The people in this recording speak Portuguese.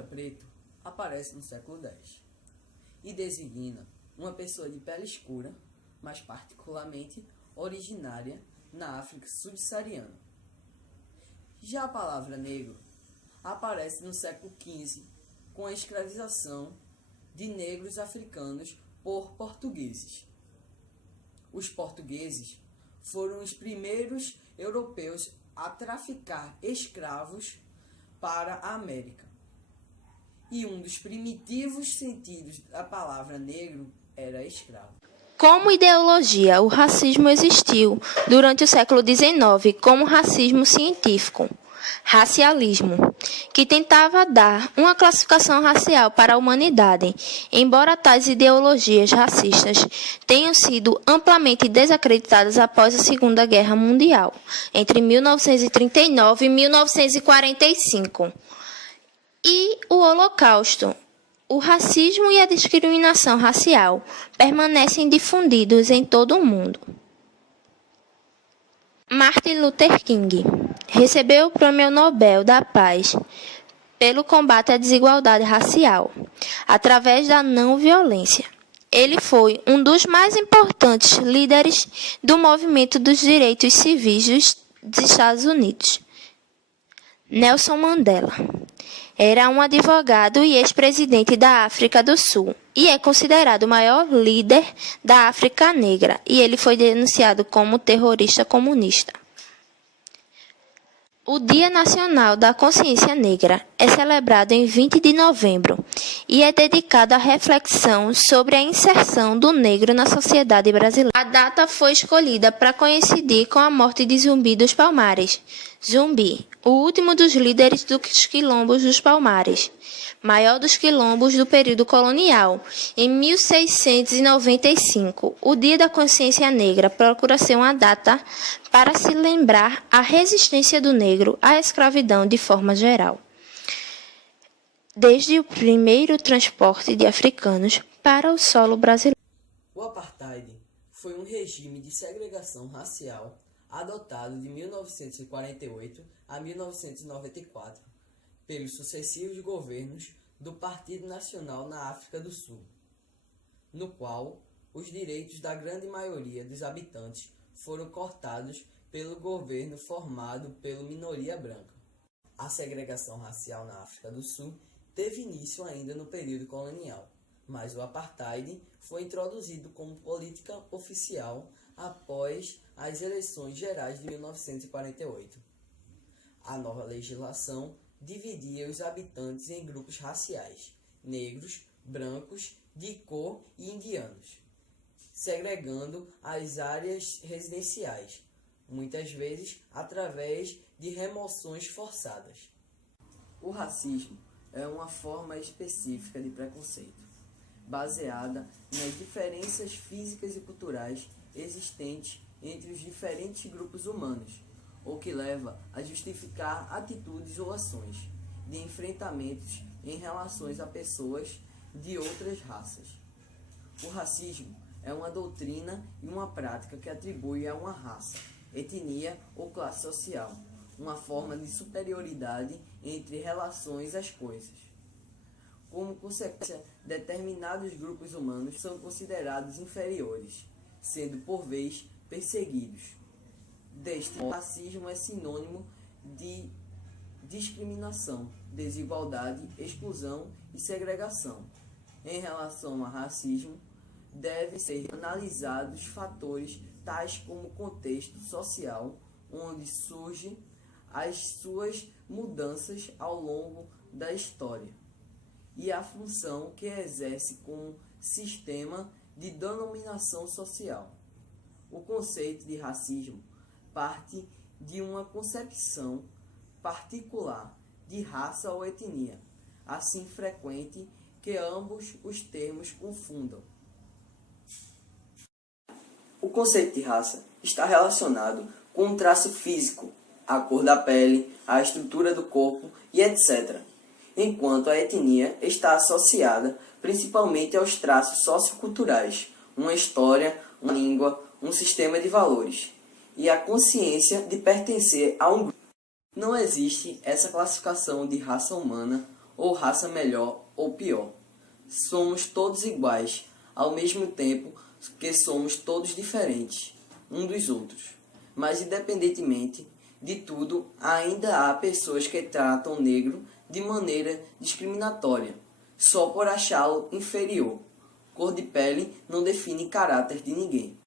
palavra preto aparece no século X e designa uma pessoa de pele escura, mas particularmente originária na África subsaariana. Já a palavra negro aparece no século XV com a escravização de negros africanos por portugueses. Os portugueses foram os primeiros europeus a traficar escravos para a América. E um dos primitivos sentidos da palavra negro era escravo. Como ideologia, o racismo existiu durante o século XIX como racismo científico, racialismo, que tentava dar uma classificação racial para a humanidade, embora tais ideologias racistas tenham sido amplamente desacreditadas após a Segunda Guerra Mundial, entre 1939 e 1945, e o Holocausto. O racismo e a discriminação racial permanecem difundidos em todo o mundo. Martin Luther King recebeu o Prêmio Nobel da Paz pelo combate à desigualdade racial, através da não-violência. Ele foi um dos mais importantes líderes do movimento dos direitos civis dos Estados Unidos. Nelson Mandela era um advogado e ex-presidente da África do Sul e é considerado o maior líder da África Negra, e ele foi denunciado como terrorista comunista. O Dia Nacional da Consciência Negra é celebrado em 20 de novembro e é dedicado à reflexão sobre a inserção do negro na sociedade brasileira. A data foi escolhida para coincidir com a morte de Zumbi dos Palmares. Zumbi, o último dos líderes dos quilombos dos Palmares, maior dos quilombos do período colonial. Em 1695, o Dia da Consciência Negra procura ser uma data para se lembrar a resistência do negro à escravidão de forma geral, desde o primeiro transporte de africanos para o solo brasileiro. O apartheid foi um regime de segregação racial adotado de 1948 a 1994 pelos sucessivos governos do Partido Nacional na África do Sul, no qual os direitos da grande maioria dos habitantes foram cortados pelo governo formado pela minoria branca. A segregação racial na África do Sul teve início ainda no período colonial, mas o apartheid foi introduzido como política oficial após as eleições gerais de 1948. A nova legislação dividia os habitantes em grupos raciais: negros, brancos, de cor e indianos, segregando as áreas residenciais, muitas vezes através de remoções forçadas. O racismo é uma forma específica de preconceito, baseada nas diferenças físicas e culturais existentes entre os diferentes grupos humanos, o que leva a justificar atitudes ou ações de enfrentamentos em relações a pessoas de outras raças. O racismo é uma doutrina e uma prática que atribui a uma raça, etnia ou classe social uma forma de superioridade entre relações às coisas. Como consequência, determinados grupos humanos são considerados inferiores, sendo por vez perseguidos. Deste modo, o racismo é sinônimo de discriminação, desigualdade, exclusão e segregação. Em relação ao racismo, devem ser analisados fatores tais como o contexto social, onde surgem as suas mudanças ao longo da história, e a função que exerce como sistema de denominação social. O conceito de racismo parte de uma concepção particular de raça ou etnia, assim frequente que ambos os termos confundam. O conceito de raça está relacionado com um traço físico, a cor da pele, a estrutura do corpo e etc., enquanto a etnia está associada principalmente aos traços socioculturais, uma história, uma língua, um sistema de valores, e a consciência de pertencer a um grupo. Não existe essa classificação de raça humana ou raça melhor ou pior. Somos todos iguais, ao mesmo tempo que somos todos diferentes uns dos outros. Mas, independentemente de tudo, ainda há pessoas que tratam o negro de maneira discriminatória, só por achá-lo inferior. Cor de pele não define caráter de ninguém.